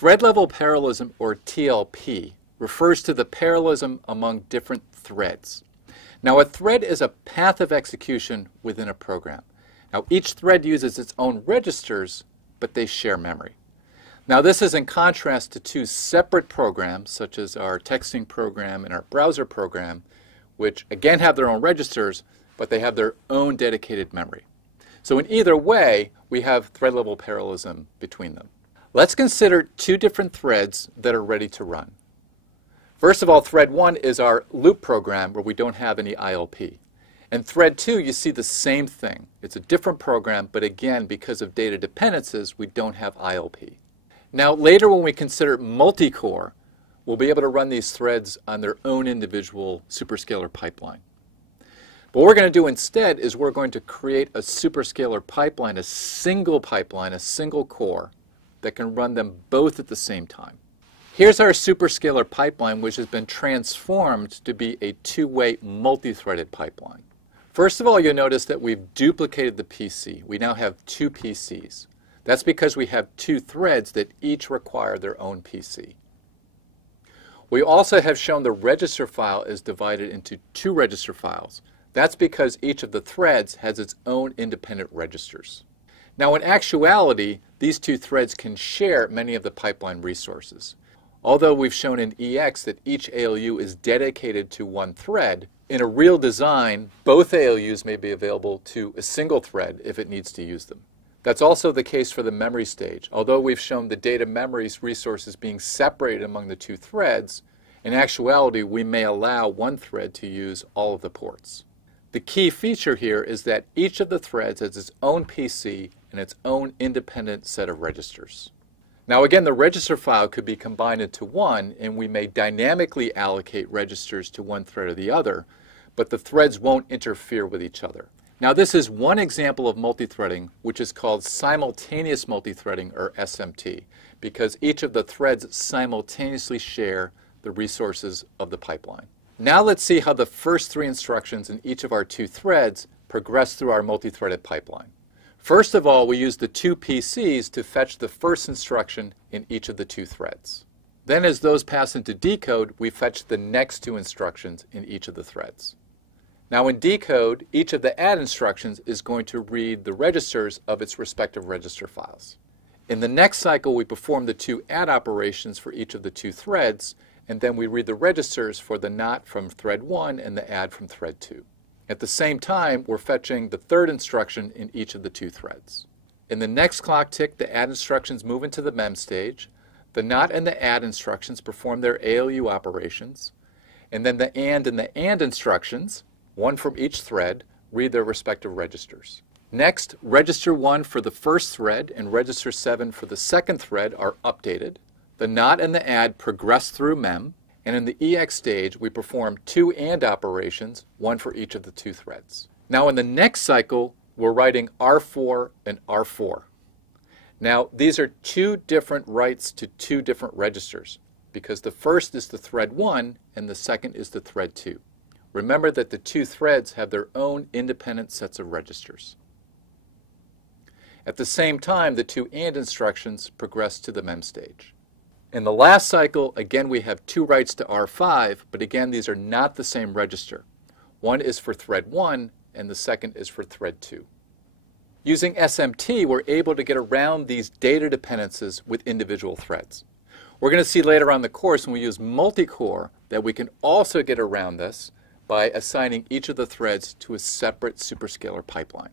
Thread-level parallelism, or TLP, refers to the parallelism among different threads. Now, a thread is a path of execution within a program. Now, each thread uses its own registers, but they share memory. Now, this is in contrast to two separate programs, such as our texting program and our browser program, which again have their own registers, but they have their own dedicated memory. So in either way, we have thread-level parallelism between them. Let's consider two different threads that are ready to run. First of all, thread 1 is our loop program where we don't have any ILP. And thread 2, you see the same thing. It's a different program, but again, because of data dependencies, we don't have ILP. Now, later when we consider multicore, we'll be able to run these threads on their own individual superscalar pipeline. But what we're going to do instead is we're going to create a superscalar pipeline, a single core, that can run them both at the same time. Here's our superscalar pipeline, which has been transformed to be a two-way multi-threaded pipeline. First of all, you'll notice that we've duplicated the PC. We now have two PCs. That's because we have two threads that each require their own PC. We also have shown the register file is divided into two register files. That's because each of the threads has its own independent registers. Now, in actuality, these two threads can share many of the pipeline resources. Although we've shown in EX that each ALU is dedicated to one thread, in a real design, both ALUs may be available to a single thread if it needs to use them. That's also the case for the memory stage. Although we've shown the data memory resources being separated among the two threads, in actuality, we may allow one thread to use all of the ports. The key feature here is that each of the threads has its own PC and its own independent set of registers. Now again, the register file could be combined into one, and we may dynamically allocate registers to one thread or the other, but the threads won't interfere with each other. Now this is one example of multithreading, which is called simultaneous multithreading, or SMT, because each of the threads simultaneously share the resources of the pipeline. Now let's see how the first three instructions in each of our two threads progress through our multi-threaded pipeline. First of all, we use the two PCs to fetch the first instruction in each of the two threads. Then as those pass into decode, we fetch the next two instructions in each of the threads. Now in decode, each of the add instructions is going to read the registers of its respective register files. In the next cycle, we perform the two add operations for each of the two threads, and then we read the registers for the not from thread 1 and the add from thread 2. At the same time, we're fetching the third instruction in each of the two threads. In the next clock tick, the add instructions move into the mem stage. The not and the add instructions perform their ALU operations. And then the and instructions, one from each thread, read their respective registers. Next, register 1 for the first thread and register 7 for the second thread are updated. The not and the add progress through mem, and in the EX stage we perform two AND operations, one for each of the two threads. Now in the next cycle we're writing R4 and R4. Now these are two different writes to two different registers, because the first is the thread 1 and the second is the thread 2. Remember that the two threads have their own independent sets of registers. At the same time, the two AND instructions progress to the mem stage. In the last cycle, again, we have two writes to R5, but again, these are not the same register. One is for thread 1, and the second is for thread 2. Using SMT, we're able to get around these data dependencies with individual threads. We're going to see later on in the course when we use Multicore that we can also get around this by assigning each of the threads to a separate superscalar pipeline.